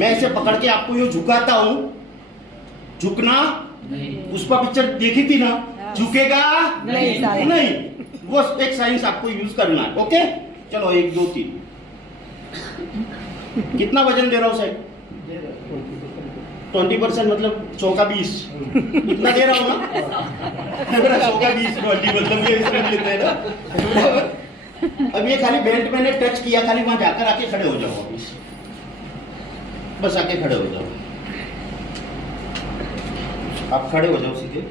मैं इसे पकड़ के आपको यूं झुकाता हूं, झुकना पुष्पा पिक्चर देखी थी ना, झुकेगा नहीं, वो एक साइंस आपको यूज करना है। ओके चलो 1 2 3। कितना वजन दे रहा हूं साहब? 20% मतलब 100 का 20 इतना दे रहा हूं ना। मेरा 100 का 20 20 मतलब ये इसमें लेते हैं ना। अब ये खाली बेल्ट मैंने टच किया, खाली वहां जाकर आके खड़े हो जाओ अभी, बस आके खड़े हो जाओ, आप खड़े हो जाओ सीधे।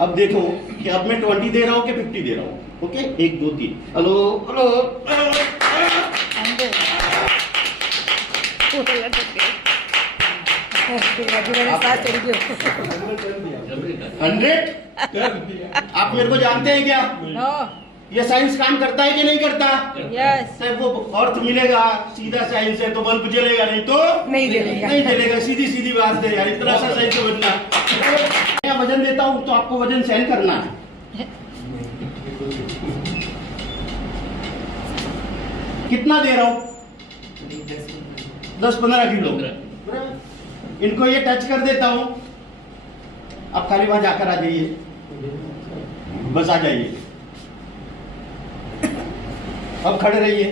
अब देखो कि अब मैं 20 दे रहा हूं कि 50 दे रहा हूं। ओके 1 2 3। हेलो हेलो आप मेरे को जानते हैं क्या? ये साइंस काम करता है कि नहीं करता? यस। वो अर्थ मिलेगा, सीधा साइंस है तो बल्ब जलेगा, नहीं तो नहीं जलेगा। नहीं जलेगा। सीधी सीधी बात है यार, इतना सा साइंस समझना। मैं वजन देता हूँ तो आपको वजन सहन करना है। कितना दे रहा हूँ? 10-15 किलो। इनको ये टच कर देता हूं, आप खाली वहां जाकर आ जाइए, बस आ जाइए, अब खड़े रहिए।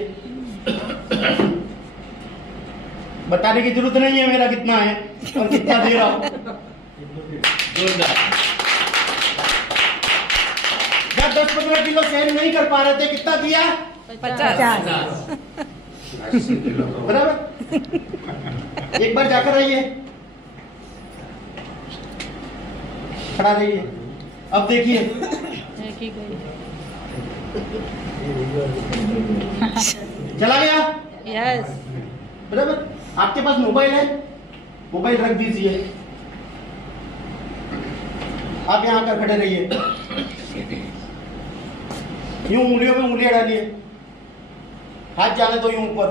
बताने की जरूरत नहीं है मेरा कितना है और कितना दे रहा हूं। जब 10-15 किलो सहन नहीं कर पा रहे थे, कितना दिया? 50। बराबर। एक बार जाकर रहिए, खड़ा रहिए। अब देखिए चला गया। यस। बराबर। आपके पास मोबाइल है, मोबाइल रख दीजिए, आप यहां आकर खड़े रहिए, यूं उंगलियों में उंगलियां डालिए, हाथ जाने दो यूं ऊपर।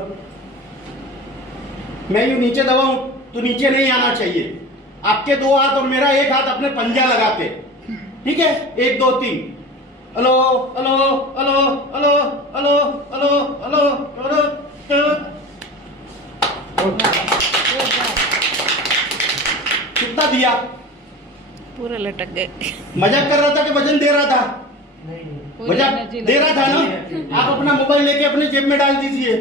मैं यूं नीचे दबाऊं तो नीचे नहीं आना चाहिए। आपके 2 हाथ और मेरा 1 हाथ अपने पंजा लगाते, ठीक है? 1 2 3। Hello hello hello hello hello hello hello hello. कितना दिया? पूरा लटक गए। मजाक कर रहा था कि वजन दे रहा था? मजाक दे रहा था ना। आप अपना मोबाइल लेके अपने जेब में डाल दीजिए।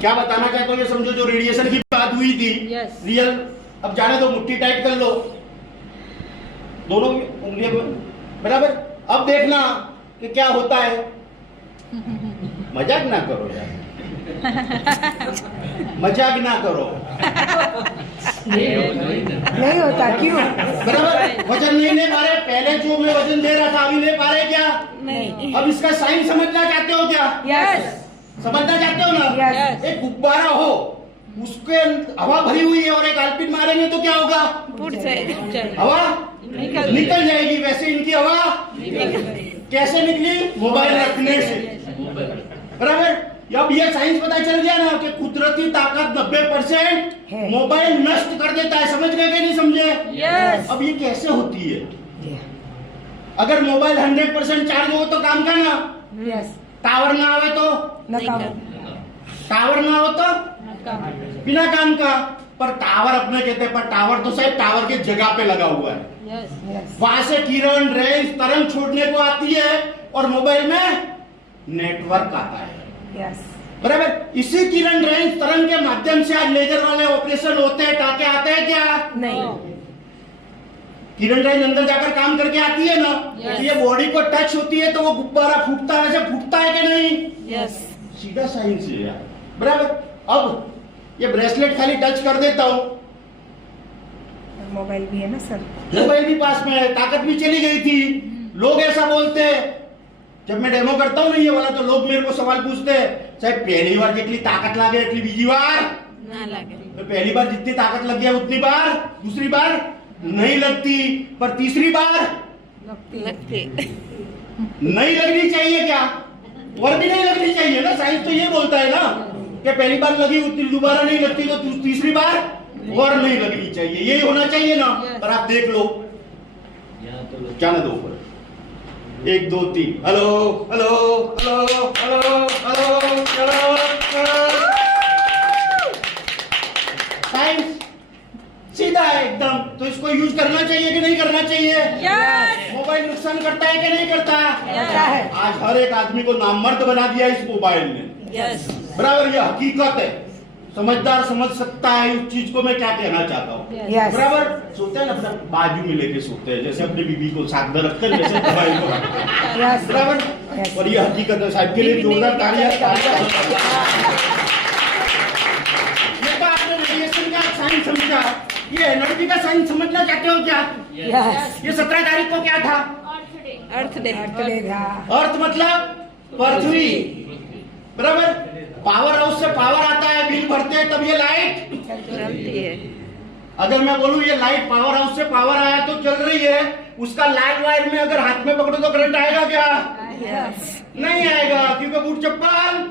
क्या बताना चाहते हो ये समझो। जो रेडिएशन की बात हुई थी, रियल, अब जाने दो, मुट्ठी टाइट कर लो दोनों उंगलियों में, बराबर। अब देखना कि क्या होता है। मजाक ना करो यार, मजाक ना करो। नहीं होता क्यों? बराबर। वजन नहीं ले पा रहे, पहले जो मैं वजन दे रहा था अभी ले पा रहे क्या? नहीं। अब इसका साइन समझना चाहते हो क्या? यस। समझना चाहते हो ना? Yes. एक गुब्बारा हो, उसके हवा भरी हुई है और एक आलपिन मारेंगे तो क्या होगा? फुट से हवा निकल जाएगी। वैसे इनकी हवा कैसे निकली? मोबाइल रखने से, बराबर। अब ये साइंस पता चल गया ना कि कुदरती ताकत 90% मोबाइल नष्ट कर देता है। समझ गए कि नहीं समझे? यस। अब ये कैसे होती है? अगर मोबाइल 100% चार्ज हो तो काम का ना, यस। टावर ना आवे तो टावर ना हो तो बिना काम का। पर टावर अपने कहते हैं, पर टावर तो शायद टावर के जगह पे लगा हुआ है। यस। वहां से किरण रेंज तरंग छोड़ने को आती है और मोबाइल में नेटवर्क आता है। यस। बराबर। इसी किरण रेंज तरंग के माध्यम से आज लेजर वाले ऑपरेशन होते हैं। टाके आते हैं क्या? नहीं। किरण रेंज अंदर जाकर काम करके आती है ना। Yes. ये बॉडी को टच होती है तो वो गुब्बारा फूटता है, वैसे फूटता है कि नहीं? यस। सीधा साइंस है यार, बराबर। अब ये ब्रेसलेट खाली टच कर देता हूं, मोबाइल भी है ना सर, मोबाइल भी पास में है, ताकत भी चली गई थी। लोग ऐसा बोलते हैं, जब मैं डेमो करता हूँ ना ये वाला, तो लोग मेरे को सवाल पूछते हैं, साहब पहली बार जितनी ताकत लगे इतनी बीजी बार ना लगे। तो पहली बार जितनी ताकत लग गया उतनी बार दूसरी बार नहीं लगती, पर तीसरी बार लगती नहीं लगनी चाहिए क्या? और भी नहीं लगनी चाहिए ना। साइंस तो ये बोलता है ना कि पहली बार लगी उतनी दोबारा नहीं लगती, तो तीसरी बार और नहीं लगनी चाहिए। यही होना चाहिए ना। पर आप देख लो, जाने दो ऊपर। 1 2 3। Hello hello hello hello hello hello. Use करना चाहिए कि नहीं करना चाहिए? यस मोबाइल नुकसान करता है कि नहीं करता? करता है। आज हर एक आदमी को नामर्द बना दिया इस मोबाइल ने। यस बराबर, ये हकीकत है। समझदार समझ सकता है उस चीज को मैं क्या कहना चाहता हूँ। यस बराबर, सोते हैं ना अपना बाजू में लेके सोते हैं, जैसे अपनी बीबी को साथ में रखकर जैसे मोबाइल को रखते हैं। यस बराबर, और ये हकीकत है। साहब के लिए जोरदार तालियां। ये तो आपने रेडिएशन का साइंस समझा, ये एनर्जी का साइंस समझना चाहते हो क्या? यस ये 17 तारीख को क्या था? अर्थ डे अर्थ मतलब पृथ्वी। बराबर, पावर हाउस से पावर आता है, बिल भरते हैं, तब ये लाइट चलती है। अगर मैं बोलूं ये लाइट पावर हाउस से पावर आया तो चल रही है, उसका लाल वायर में अगर हाथ में पकड़ो तो करंट आएगा क्या? यस नहीं आएगा, क्योंकि बूट चप्पल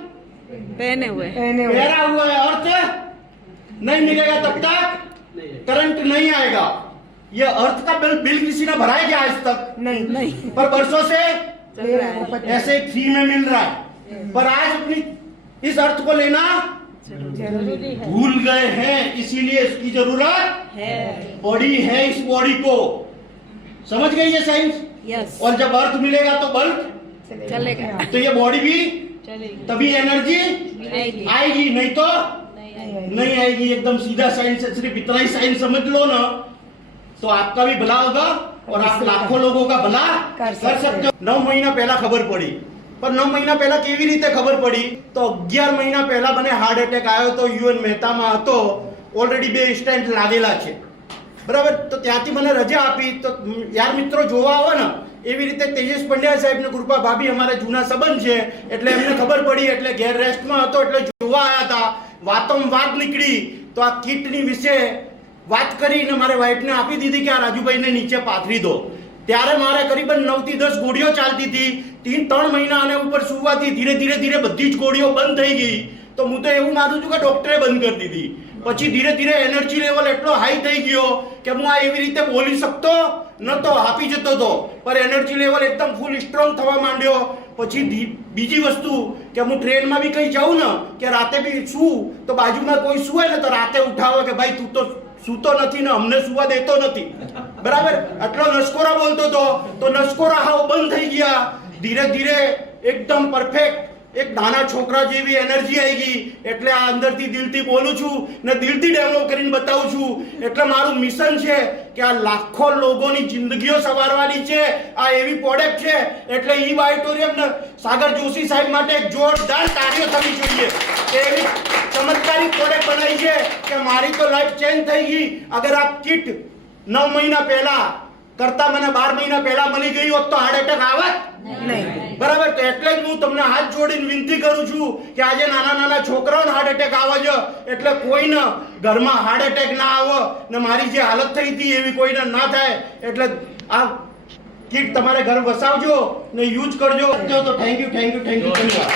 पहने हुए पहरा हुआ है। अर्थ नहीं मिलेगा तब तक करंट नहीं आएगा। ये अर्थ का बिल किसी ने भरा है क्या आज तक? नहीं पर बरसों से चल रहा है। ऐसे फ्री में मिल रहा है। पर आज अपनी इस अर्थ को लेना जरूरी है भूल गए हैं, इसीलिए इसकी जरूरत है। बॉडी है। इस बॉडी को समझ गई ये साइंस। यस और जब अर्थ मिलेगा तो बल्ब, चलेगा तो ये बॉडी भी चलेगी तभी एनर्जी आएगी आएगी, नहीं तो नहीं नहीं आएगी। एकदम सीधा साइंस है। सिर्फ इतना ही साइंस समझ लो ना तो आपका भी भला होगा और आप लाखों लोगों का भला कर सकते हो। 9 महीना पहला खबर पड़ी, पर 9 મહિના પહેલા કેવી રીતે ખબર પડી? તો 11 મહિના પહેલા મને હાર્ટ એટેક આવ્યો તો યુએન મહેતામાં હતો, ઓલરેડી 2 સ્ટેન્ટ લાગેલા છે। બરાબર, તો ત્યાંથી મને રજા આપી। તો યાર મિત્રો જોવા આવો ને, એવી રીતે તેજસ પંડ્યા સાહેબ ને કૃપા ભાભી અમારા જૂના સંબંધ છે, એટલે એમને ખબર પડી, એટલે ઘેર રેસ્ટમાં હતો, એટલે જોવા આવ્યા હતા। વાતોમાં વાત નીકળી તો આ કીટની વિશે વાત કરીને મારે વાઈફને આપી દીધી કે આ રાજુભાઈને નીચે પાથરી દો। ત્યારે મારે કરીબન 9 થી 10 ગોળીઓ ચાલતી હતી। 3 મહિના આને ઉપર સુવાથી ધીરે ધીરે બધી જ ગોળીઓ બંધ થઈ ગઈ। તો હું તો એવું માનું છું કે ડોક્ટરે બંધ કરી દીધી। પછી ધીરે એનર્જી લેવલ એટલો હાઈ થઈ ગયો કે હું આ એવી રીતે બોલી શકતો નતો, હાપી જતો હતો, પર એનર્જી લેવલ એકદમ ફૂલ સ્ટ્રોંગ થવા માંડ્યો। પછી બીજી વસ્તુ કે હું ટ્રેનમાં બી કઈ જાઉં ને કે રાતે બી શું તો બાજુમાં કોઈ સુવે ને તો રાતે ઉઠાવે કે ભાઈ તું તો સૂતો નથી ને અમને સુવા દેતો નથી। બરાબર, આટલો નસકોરા બોલતો હતો તો નસકોરા હાવ બંધ થઈ ગયા। ધીરે એકદમ પરફેક્ટ એક નાના છોકરા જેવી એનર્જી આવી ગઈ। એટલે આ અંદરથી દિલથી બોલું છું ને દિલથી ડેમો કરીને બતાવું છું। એટલે મારું મિશન છે કે આ લાખો લોકોની જિંદગીઓ સવારવાની છે। આ એવી પ્રોડક્ટ છે, એટલે ઈ બાયોટોરિયમ ને સાગર જોશી સાહેબ માટે એક જોરદાર તાળીઓ થવી જોઈએ। એવી ચમત્કારિક પ્રોડક્ટ બનાવી છે કે મારી તો લાઈફ ચેન્જ થઈ ગઈ। અગર આ કિટ 9 મહિના પહેલા કરતા મને 12 મહિના પહેલા મળી ગઈ હોત તો હાર્ટ એટેક આવત નહીં। બરાબર, તો એટલે જ હું તમને હાથ જોડીને વિનંતી કરું છું કે આજે નાના છોકરાઓને હાર્ટ એટેક આવે છે, એટલે કોઈને ઘરમાં હાર્ટ એટેક ના આવે ને મારી જે હાલત થઈ હતી એવી કોઈને ના થાય। એટલે આ કિટ તમારે ઘર વસાવજો ને યુઝ કરજો। તો થેન્ક યુ ધન્યવાદ।